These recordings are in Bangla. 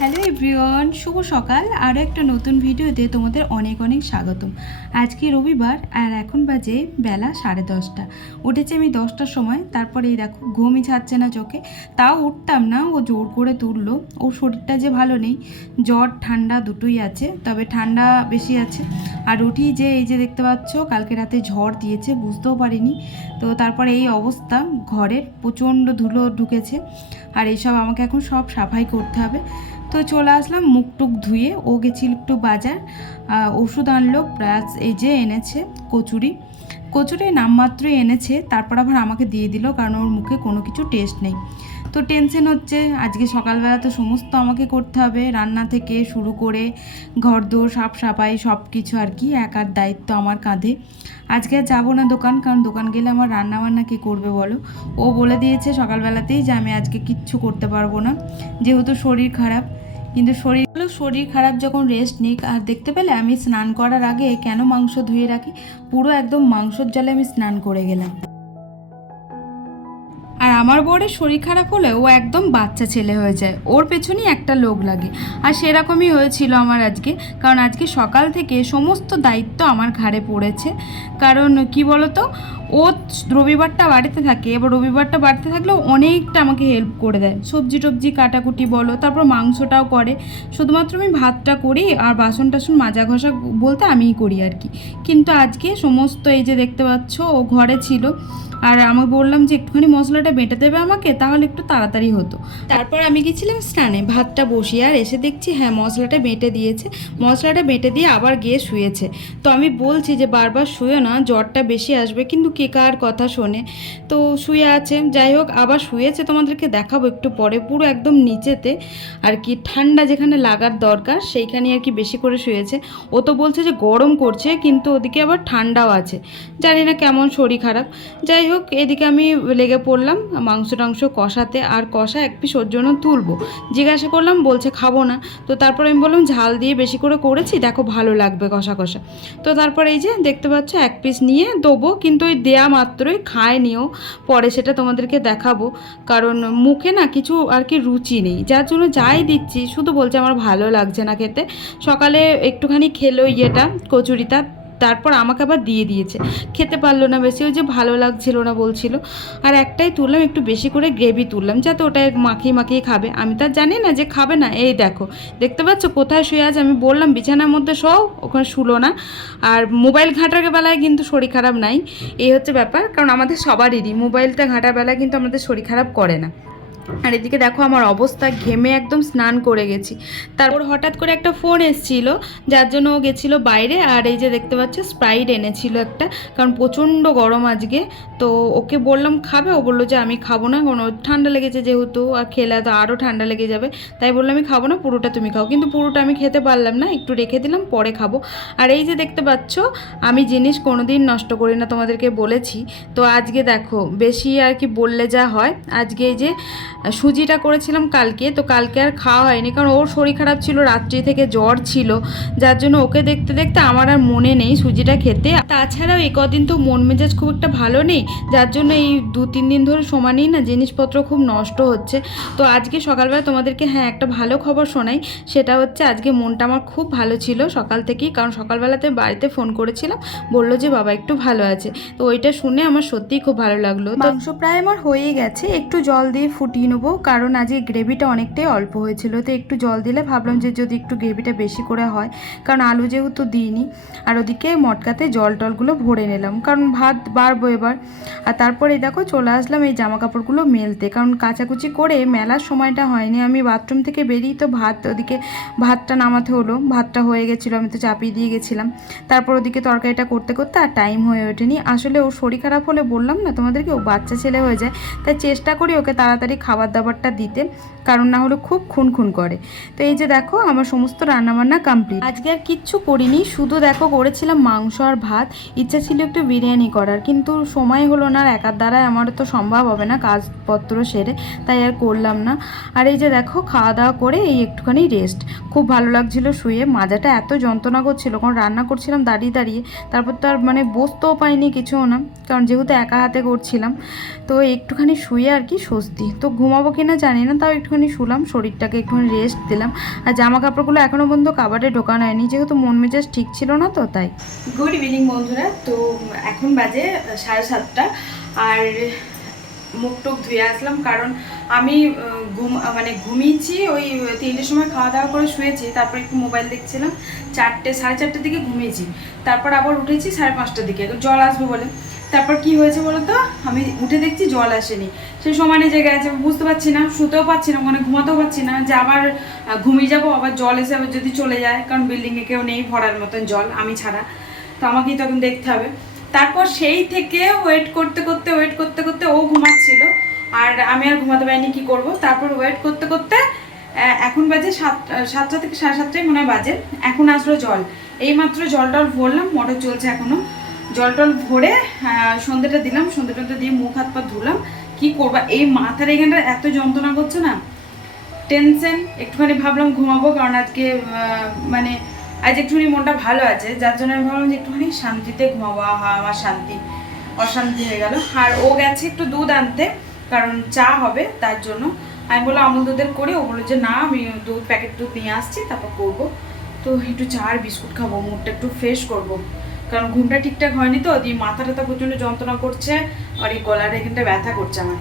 হ্যালো এভরিওয়ান, শুভ সকাল। আরও একটা নতুন ভিডিওতে তোমাদের অনেক অনেক স্বাগতম। আজকে রবিবার আর এখন বাজে বেলা সাড়ে দশটা। উঠেছে আমি দশটার সময় তারপরে এই দেখো ঘুমই ছাড়ছে না চোখে। তাও উঠতাম না, ও জোর করে তুললো। ওর শরীরটা যে ভালো নেই, জ্বর, ঠান্ডা দুটোই আছে, তবে ঠান্ডা বেশি আছে। আর উঠি যে এই যে দেখতে পাচ্ছ, কালকে রাতে ঝড় দিয়েছে, বুঝতেও পারিনি। তো তারপরে এই অবস্থা, ঘরের প্রচণ্ড ধুলো ঢুকেছে। আর এইসব আমাকে এখন সব সাফাই করতে হবে। তো চলে আসলাম, মুখ টুক ধুয়ে। ও গেছিল একটু বাজার ওষুধ আনলো প্লাস এই যে এনেছে, কচুরি। কচুরি নামমাত্রই এনেছে, তারপর আবার আমাকে দিয়ে দিল, কারণ ওর মুখে কোনো কিছু টেস্ট নেই। তো টেনশন হচ্ছে, আজকে সকালবেলা তো সমস্ত আমাকে করতে হবে, রান্না থেকে শুরু করে ঘর দোর সাফ সাফাই সব কিছু আর কি, একার দায়িত্ব আমার কাঁধে। আজকে আর যাব না দোকান, কারণ দোকান গেলে আমার রান্না বান্না কে করবে বলো? ও বলে দিয়েছে সকালবেলাতেই যে আমি আজকে কিচ্ছু করতে পারব না, যেহেতু শরীর খারাপ। কিন্তু শরীর শরীর খারাপ যখন রেস্ট নিক, আর দেখতে পেলে আমি স্নান করার আগে কেন মাংস ধুয়ে রাখি? পুরো একদম মাংসর জলে আমি স্নান করে গেলাম। আর আমার বরের শরীর খারাপ হলে ও একদম বাচ্চা ছেলে হয়ে যায়। ওর পেছনেই একটা লোক লাগে। আর সেরকমই হয়েছিল আমার আজকে। কারণ আজকে সকাল থেকে সমস্ত দায়িত্ব আমার ঘাড়ে পড়েছে। কারণ কি বলতো? ও রবিবারটা বাড়িতে থাকে, এবার রবিবারটা বাড়িতে থাকলেও অনেকটা আমাকে হেল্প করে দেয়। সবজি টবজি কাটাকুটি বলো, তারপর মাংসটাও করে। শুধুমাত্র আমি ভাতটা করি আর বাসন টাসন মাজা ঘষা বলতে আমিই করি আর কি। কিন্তু আজকে সমস্ত এই যে দেখতে পাচ্ছ, ও ঘরে ছিল। আর আমি বললাম যে একটুখানি মশলাটা বেটে দেবে আমাকে, তাহলে একটু তাড়াতাড়ি হতো। তারপর আমি গেছিলাম স্নানে, ভাতটা বসিয়ে আর এসে দেখছি হ্যাঁ মশলাটা বেটে দিয়েছে। মশলাটা বেটে দিয়ে আবার গিয়ে শুয়েছে। তো আমি বলছি যে বারবার শুয়ে না, জ্বরটা বেশি আসবে, কিন্তু কে কার কথা শোনে। তো শুয়ে আছে, যাই হোক, আবার শুয়েছে, তোমাদেরকে দেখাবো একটু পরে, পুরো একদম নিচেতে। আর কি ঠান্ডা যেখানে লাগার দরকার সেইখানে আর কি বেশি করে শুয়েছে। ও তো বলছে যে গরম করছে, কিন্তু ওদিকে আবার ঠান্ডাও আছে। জানি না কেমন শরীর খারাপ। যাই হোক, এদিকে আমি লেগে পড়লাম, মাংস টাংস কষাতে, আর কষা এক পিস ওর জন্য তুলবো। জিজ্ঞাসা করলাম, বলছে খাব না। তো তারপর আমি বললাম, ঝাল দিয়ে বেশি করে করেছি, দেখো ভালো লাগবে কষা কষা। তো তারপর এই যে দেখতে পাচ্ছ, এক পিস নিয়ে দেবো, কিন্তু ওই দেয়া মাত্রই খায় নিও, পরে সেটা তোমাদেরকে দেখাবো। কারণ মুখে না কিছু আর কি রুচি নেই। যার জন্য যাই দিচ্ছি, শুধু বলছে আমার ভালো লাগছে না খেতে। সকালে একটুখানি খেলো ইয়েটা, কচুরিটা তারপর আমাকে আবার দিয়ে দিয়েছে। খেতে পারল না বেশি, ওই যে ভালো লাগছিল না বলছিল। আর একটাই তুললাম, একটু বেশি করে গ্রেভি তুললাম, যাতে ওটা মাখিয়ে মাখিয়ে খাবে। আমি তো আর জানি না যে খাবে না, এই দেখো, দেখতে পাচ্ছ কোথায় শুয়ে আছে? আমি বললাম, বিছানার মধ্যে শোও, ওখানে শুলো না। আর মোবাইল ঘাঁটার বেলায় কিন্তু শরীর খারাপ নাই, এই হচ্ছে ব্যাপার, কারণ আমাদের সবারই মোবাইলটা ঘাঁটার বেলায় কিন্তু আমাদের শরীর খারাপ করে না। আর এদিকে দেখো আমার অবস্থা, ঘেমে একদম স্নান করে গেছি। তারপর হঠাৎ করে একটা ফোন এসেছিল, যার জন্য ও গেছিল বাইরে, আর এই যে দেখতে পাচ্ছ স্প্রাইট এনেছিল একটা, কারণ প্রচণ্ড গরম আজকে। তো ওকে বললাম, খাবে? ও বলল যে, আমি খাব না কোনো ঠান্ডা লেগেছে যেহেতু, আর খেলে তো আরও ঠান্ডা লেগে যাবে। তাই বললাম আমি খাব না, পুরোটা তুমি খাও। কিন্তু পুরোটা আমি খেতে পারলাম না, একটু রেখে দিলাম, পরে খাব। আর এই যে দেখতে পাচ্ছ, আমি জিনিস কোনো দিন নষ্ট করি না, তোমাদেরকে বলেছি। তো আজকে দেখো, বেশি আর কি বললে যা হয়। আজকে এই যে সুজিটা করেছিলাম কালকে, তো কালকে আর খাওয়া হয়নি কারণ ওর শরীর খারাপ ছিল, রাত্রি থেকে জ্বর ছিল, যার জন্য ওকে দেখতে দেখতে আমার আর মনে নেই সুজিটা খেতে। তাছাড়াও এই কদিন তো মন মেজাজ খুব একটা ভালো নেই, যার জন্য এই দু তিন দিন ধরে সমানই না জিনিসপত্র খুব নষ্ট হচ্ছে। তো আজকে সকালবেলা তোমাদেরকে হ্যাঁ একটা ভালো খবর শোনাই, সেটা হচ্ছে আজকে মনটা আমার খুব ভালো ছিল সকাল থেকেই, কারণ সকালবেলাতে বাড়িতে ফোন করেছিলাম, বলল যে বাবা একটু ভালো আছে। তো ওইটা শুনে আমার সত্যিই খুব ভালো লাগল। মাংস প্রায় আমার হয়ে গেছে, একটু জল দিয়ে ফুটিয়ে নেব, কারণ আজ এই গ্রেভিটা অনেকটাই অল্প হয়েছিল। তো একটু জল দিলে ভাবলাম যে যদি একটু গ্রেভিটা বেশি করে হয়, কারণ আলু যেহেতু দিইনি, আর ওদিকে মটকাতে জল টলগুলো ভরে নিলাম। কারণ ভাত বাড়বো এবার। আর তারপরে দেখো চলে আসলাম এই জামা কাপড়গুলো মেলতে, কারণ কাচাকুচি করে মেলার সময়টা হয়নি। আমি বাথরুম থেকে বেরিয়ে তো ভাত ওদিকে, ভাতটা নামাতে হলো, ভাতটা হয়ে গেছিল, আমি তো চাপিয়ে দিয়ে গেছিলাম। তারপর ওদিকে তরকারিটা করতে করতে আর টাইম হয়ে ওঠেনি। আসলে ওর শরীর খারাপ হলে বললাম না তোমাদেরকে, ও বাচ্চা ছেলে হয়ে যায়, তাই চেষ্টা করি ওকে তাড়াতাড়ি খাবার দাবারটা দিতে কারণ না হলে খুব খুন খুন করে। তো এই যে দেখো, আমার সমস্ত রান্নাবান্না কমপ্লিট আজকে আর কিচ্ছু করিনি, শুধু দেখো করেছিলাম মাংস আর ভাত। ইচ্ছা ছিল একটু বিরিয়ানি করার, কিন্তু সময় হলো না আর একার দ্বারাই আমার তো সম্ভব হবে না কাজপত্র সেরে, তাই আর করলাম না। আর এই যে দেখো, খাওয়া দাওয়া করে এই একটুখানি রেস্ট খুব ভালো লাগছিল শুয়ে, মাজাটা এত যন্ত্রণা করছিল কারণ রান্না করছিলাম দাঁড়িয়ে দাঁড়িয়ে, তারপর তো আর মানে বসতেও পাইনি কিছুও না, কারণ যেহেতু একা হাতে করছিলাম, তো একটুখানি শুয়ে আর কি স্বস্তি। তো ঘুম ঘুমাবো কিনা জানি না, তাও একটুখানি শুলাম, শরীরটাকে একটুখানি রেস্ট দিলাম। আর জামা কাপড়গুলো এখনও পর্যন্ত কাবারে ঢোকানো হয়নি, যেহেতু মন মেজাজ ঠিক ছিল না তো, তাই। গুড ইভিনিং বন্ধুরা, তো এখন বাজে সাড়ে সাতটা, আর মুখ টুক ধুয়ে আসলাম, কারণ আমি ঘুম মানে ঘুমিয়েছি, ওই তিনটের সময় খাওয়া দাওয়া করে শুয়েছি, তারপর একটু মোবাইল দেখছিলাম, চারটে, সাড়ে চারটের দিকে ঘুমিয়েছি, তারপর আবার উঠেছি সাড়ে পাঁচটার দিকে জল আসবে বলে। তারপর কি হয়েছে বলো তো আমি উঠে দেখছি জল আসেনি। সেই সমানে জেগে আছে বুঝতে পারছি না, শুতেও পারছি না মানে ঘুমাতেও পারছি না, যে আবার ঘুমিয়ে যাব, আবার জল এসে আবার যদি চলে যায়, কারণ বিল্ডিংয়ে কেউ নেই, ভরার মতন জল, আমি ছাড়া। তো আমাকেই তখন দেখতে হবে। তারপর সেই থেকে ওয়েট করতে করতে ওয়েট করতে করতে ও ঘুমাচ্ছিল। আর আমি আর ঘুমাতে পারিনি, কি করব? তারপর ওয়েট করতে করতে এখন বাজে সাত সাতটা থেকে সাড়ে সাতটায় মনে হয় বাজে। এখন আসলো জল। এইমাত্র জল টল ভরলাম মোটর চলছে এখনও। জল টল ভরে সন্ধ্যেটা দিলাম সন্ধ্যে টন্ধে দিয়ে মুখ হাত পা ধুলাম। কি করবা? এই মাথার এখানটা এত যন্ত্রণা করছে না? টেনশন একটুখানি ভাবলাম ঘুমাবো, কারণ আজকে মানে আজ একটুখানি মনটা ভালো আছে। যার জন্য আমি ভাবলাম যে একটুখানি শান্তিতে ঘুমাবো। আহা, আমার শান্তি, অশান্তি হয়ে গেল। আর ও গেছে একটু দুধ আনতে, কারণ চা হবে, তার জন্য। আমি বললাম, আমুল দুধের করি, ও বলল যে, না, আমি দুধ প্যাকেট দুধ নিয়ে আসছি, তারপর করব। তো একটু চা আর বিস্কুট খাব, মুডটা একটু ফ্রেশ করব। কারণ ঘুমটা ঠিকঠাক হয়নি তো, দিয়ে মাথা টাথা প্রচণ্ড যন্ত্রণা করছে আর এই গলার এখানটা ব্যথা করছে আমার।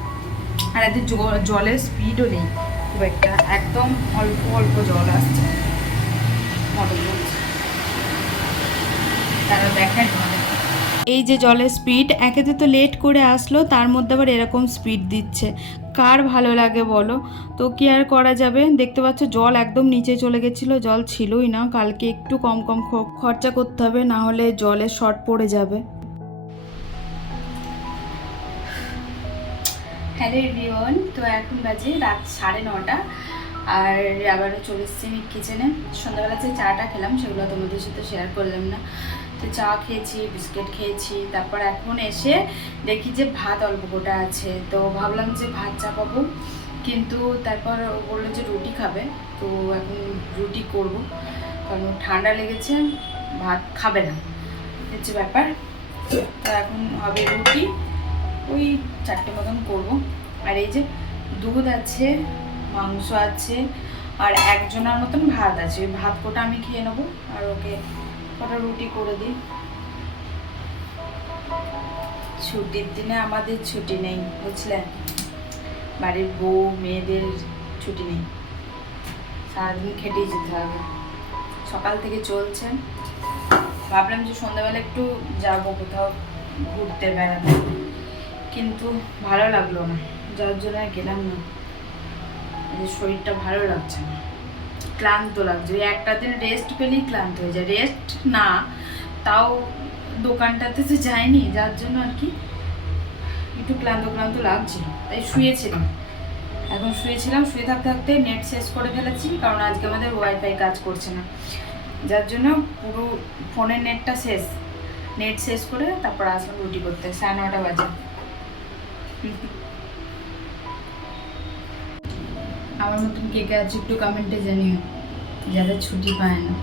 আর জ- জলের স্পিডও নেই, খুব একটা, একদম অল্প অল্প জল আসছে। তারা দেখায় এই যে জলের স্পিড একেতে তো লেট করে আসলো, তার মধ্যে আবার এরকম স্পিড দিচ্ছে। কার ভালো লাগে বলো? তো কি আর করা যাবে? দেখতে পাচ্ছ, জল একদম নিচে চলে গেছিল, জল ছিলই না। কালকে একটু কম কম খরচা করতে হবে, না হলে জলের শর্ট পড়ে যাবে। হ্যালো এভরিওয়ান, তো এখন বাজে রাত সাড়ে নটা, আর আবারও চলে এসেছি আমি কিচেনে সন্ধ্যাবেলা যে চাটা খেলাম, সেগুলো তোমাদের সাথে শেয়ার করলাম না। তো চা খেয়েছি, বিস্কিট খেয়েছি। তারপর এখন এসে দেখি যে ভাত অল্প গোটা আছে। তো ভাবলাম যে ভাত চাপাবো। কিন্তু তারপর ও বলল যে রুটি খাবে। তো এখন রুটি করব। কারণ ঠান্ডা লেগেছে, ভাত খাবে না। হচ্ছে ব্যাপার। তো এখন হবে রুটি। ওই চারটে মতন করব। আর এই যে দুধ আছে, মাংস আছে, আর একজনের মতন ভাত আছে। ওই ভাত কোটা আমি খেয়ে নেব, আর ওকে কটা রুটি করে দিই। ছুটির দিনে আমাদের ছুটি নেই বুঝলেন বাড়ির বউ, মেয়েদের ছুটি নেই। সারাদিন খেটেই যেতে হবে। সকাল থেকে চলছে। ভাবলাম যে সন্ধ্যাবেলা একটু যাব কোথাও ঘুরতে বেড়াতে। কিন্তু ভালো লাগল না, যার জন্য গেলাম না। শরীরটা ভালো লাগছে না। ক্লান্ত লাগছে। ওই একটা দিন রেস্ট পেলেই ক্লান্ত হয়ে যায়। রেস্ট না, তাও দোকানটাতে তো যায়নি, যার জন্য আর কি একটু ক্লান্ত ক্লান্ত লাগছিল তাই শুয়েছিলাম। এখন শুয়েছিলাম, শুয়ে থাকতে থাকতে নেট শেষ করে ফেলেছি, কারণ আজকে আমাদের ওয়াইফাই কাজ করছে না। যার জন্য পুরো ফোনের নেটটা শেষ। নেট শেষ করে তারপর আসলাম রুটি করতে, সাড়ে নটা বাজে। আমার মতন কে কে আছে একটু কমেন্টে জানিও। যারা ছুটি পায় না।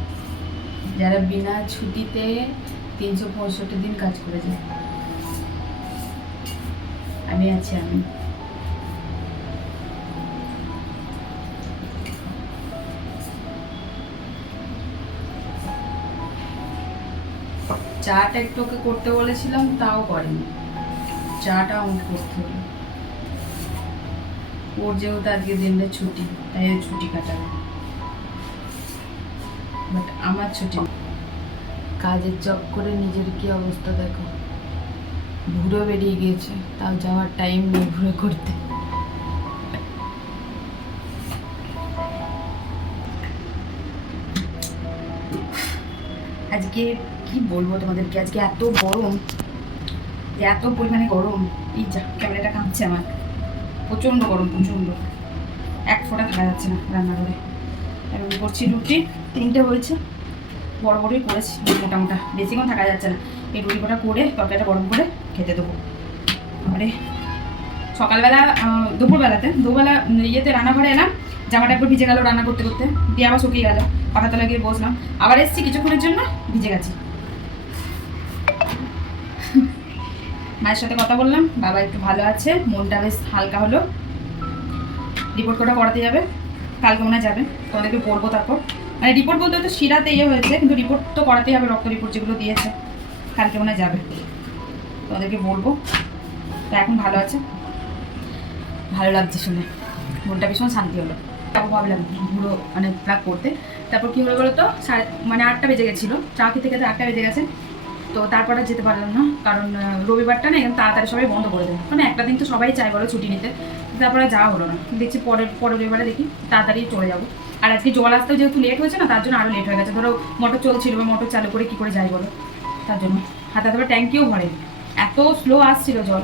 যারা বিনা ছুটিতে তিনশো পঁয়ষট্টি দিন কাজ করে যায়। আমি আছি, আমি। চাটা একটু ওকে করতে বলেছিলাম, তাও করেনি। চাটা আমাকে করতে হলো ওর যেহেতু আজকে দিনটা ছুটি, তাই ও ছুটি কাটাবে বাট আমার ছুটি কাজের জব করে নিজের কি অবস্থা দেখো? ঘুরে বেরিয়ে গিয়েছে, তাও যাওয়ার টাইম নেই ঘুরে করতে। আজকে কি বলব তোমাদেরকে? আজকে এত গরম, এত পরিমাণে গরম। এই যা ক্যামেরাটা কাঁপছে আমার। প্রচণ্ড গরম, প্রচণ্ড। এক ফোঁটা থাকা যাচ্ছে না রান্না করে এখন করছি রুটি, তিনটে হয়েছে। বড় বড়ই করেছি মোটা বেশিক্ষণ থাকা যাচ্ছে না। এই রুটি কটা করে, তরকারিটা গরম করে খেতে দেবো। আরে সকালবেলা দুপুরবেলাতে দুবেলা ইয়েতে রান্নাঘরে এলাম, জামাটা একবার ভিজে গেল রান্না করতে করতে। দিয়ে আবার শুকিয়ে গেল। পাখাতলা গিয়ে বসলাম। আবার এসেছি কিছুক্ষণের জন্য, ভিজে গেছে। মায়ের সাথে কথা বললাম, বাবা একটু ভালো আছে, মনটা বেশ হালকা হলো। রিপোর্ট কটা করাতে যাবে? কালকে মনে যাবে, তোমাদেরকে বলব তারপর। মানে রিপোর্ট বলতে তো শিরাতে ইয়ে হয়েছে, কিন্তু রিপোর্ট তো করাতেই হবে, রক্ত রিপোর্ট যেগুলো দিয়েছে। কালকে মনে যাবে, তোমাদেরকে বলব। তো এখন ভালো আছে? ভালো লাগছে শুনে। মনটা ভীষণ শান্তি হলো। তারপর ভাবলাম পুরো মানে প্লাগ করতে। তারপর কী হলো বলো তো সাড়ে মানে আটটা বেজে গেছিল। চা খেতে খেতে আটটা বেজে গেছে। তো তারপরে যেতে পারলাম না, কারণ রবিবারটা না এখানে তাড়াতাড়ি সবাই বন্ধ করে দেয়। মানে একটা দিন তো সবাই চাই বলো ছুটি নিতে, তারপরে যাওয়া হলো না। দেখছি পরের পরের রবিবারে দেখি তাড়াতাড়ি চলে যাব। আর আজকে জল আসতেও যেহেতু লেট হয়েছে না, তার জন্য আরও লেট হয়ে গেছে। ধরো মোটর চলছিল বা মোটর চালু করে কী করে যাই বলো। তার জন্য। হাতে হাতে ট্যাঙ্কিও ভরে এত স্লো আসছিল জল।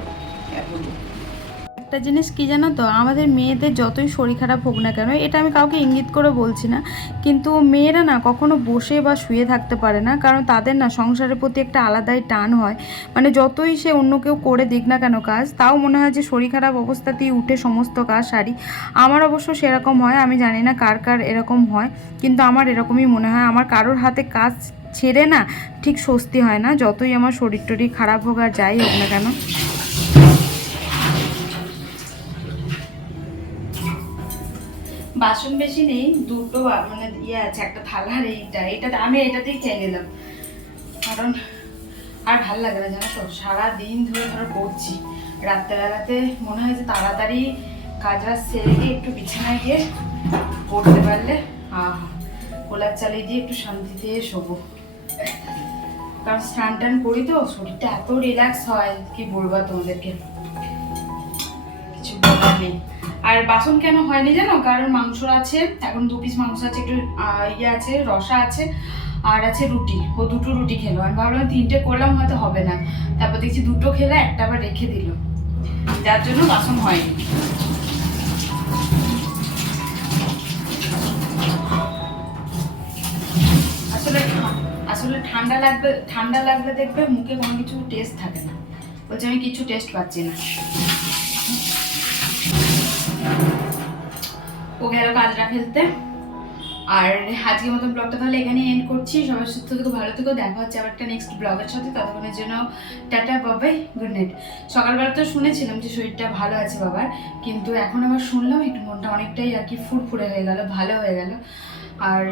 একটা জিনিস কি জানো তো? আমাদের মেয়েদের যতই শরীর খারাপ হোক না কেন, এটা আমি কাউকে ইঙ্গিত করে বলছি না। কিন্তু মেয়েরা না কখনো বসে বা শুয়ে থাকতে পারে না, কারণ তাদের না সংসারের প্রতি একটা আলাদাই টান হয়। মানে যতই সে অন্য কেউ করে দিক না কেন কাজ, তাও মনে হয় যে শরীর খারাপ অবস্থাতেই উঠে সমস্ত কাজ সারি। আমার অবশ্য সেরকম হয়, আমি জানি না কার কার এরকম হয়, কিন্তু আমার এরকমই মনে হয়। আমার কারোর হাতে কাজ ছেড়ে না ঠিক স্বস্তি হয় না, যতই আমার শরীর টরীর খারাপ হোক আর যাই হোক না কেন। বাসন বেশি নেই, দুটো মানে ইয়ে আছে, একটা থালা আর এইটা এইটাতে আমি এটাতেই খেয়ে নিলাম। কারণ আর ভালো লাগে না জানো তো? সারা দিন ধরে ধরো করছি। রাত্রেবেলাতে মনে হয় যে তাড়াতাড়ি কাজ বাজ সেরে গিয়ে একটু বিছানায় গিয়ে পড়তে পারলে, আহা, কোলার চালিয়ে দিয়ে একটু শান্তিতে শোবো। কারণ স্নান টান করি তো, শরীরটা এত রিল্যাক্স হয়, কি বলব তোমাদেরকে? আর বাসন কেন হয়নি জানো? কারণ মাংস আছে, এখন দু পিস মাংস আছে, একটু ইয়ে আছে, রসা আছে, আর আছে রুটি। ও দুটো রুটি খেলো। আমি ভাবলাম তিনটে করলাম, হয়তো হবে না। তারপর দেখছি দুটো খেলে একটা আবার রেখে দিল। যার জন্য বাসন হয়নি। আসলে আসলে ঠান্ডা লাগবে, ঠান্ডা লাগলে দেখবে মুখে কোনো কিছু টেস্ট থাকে না। বলছে আমি কিছু টেস্ট পাচ্ছি না। ও গেল কাজটা ফেলতে। আর আজকের মতো ব্লগটা তাহলে এখানে এন্ড করছি। সবাই সুস্থ থেকো, ভালো থেকো। দেখা হচ্ছে আবার একটা নেক্সট ব্লগের সাথে। ততক্ষণের জন্য টাটা বাবাই গুড নাইট সকালবেলা তো শুনেছিলাম যে শরীরটা ভালো আছে বাবার, কিন্তু এখন আবার শুনলাম একটু মনটা অনেকটাই আর কি ফুরফুরে হয়ে গেল, ভালো হয়ে গেল। আর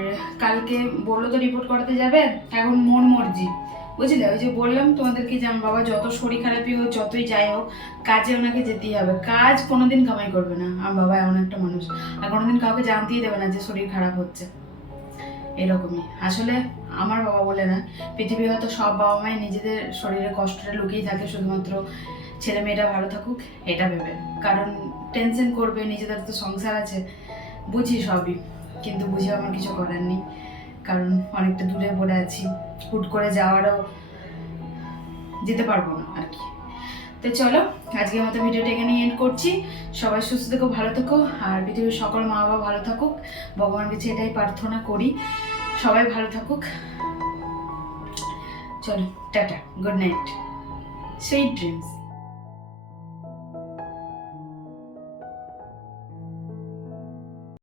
কালকে বলল তো রিপোর্ট করাতে যাবে, এখন মন মর্জি। বুঝলে? ওই যে বললাম তোমাদেরকে যে আমার বাবা যত শরীর খারাপই হোক, যতই যাই হোক, কাজে ওনাকে যেতেই হবে। কাজ কোনোদিন কামাই করবে না। আমার বাবা এমন একটা মানুষ। আর কোনোদিন কাউকে জানতেই দেবে না যে শরীর খারাপ হচ্ছে। এরকমই। আসলে আমার বাবা বলে না, পৃথিবী হয়তো সব বাবা মাই নিজেদের শরীরে কষ্টটা লুকিয়ে থাকে, শুধুমাত্র ছেলে মেয়েরা ভালো থাকুক, এটা ভেবে। কারণ টেনশন করবে, নিজেদের তো সংসার আছে, বুঝি সবই। কিন্তু বুঝে আমার কিছু করার নেই। কারণ অনেকটা দূরে পড়ে আছি। হুট করে যাওয়ারও যেতে পারব না আর কি। তো চলো, আজকের মতো ভিডিওটা এখানে এন্ড করছি। সবাই সুস্থ থেকো, ভালো থেকো, আর পৃথিবীর সকল মা বাবা ভালো থাকুক। ভগবানের কাছে এটাই প্রার্থনা করি, সবাই ভালো থাকুক। চলো, tata good night sweet dreams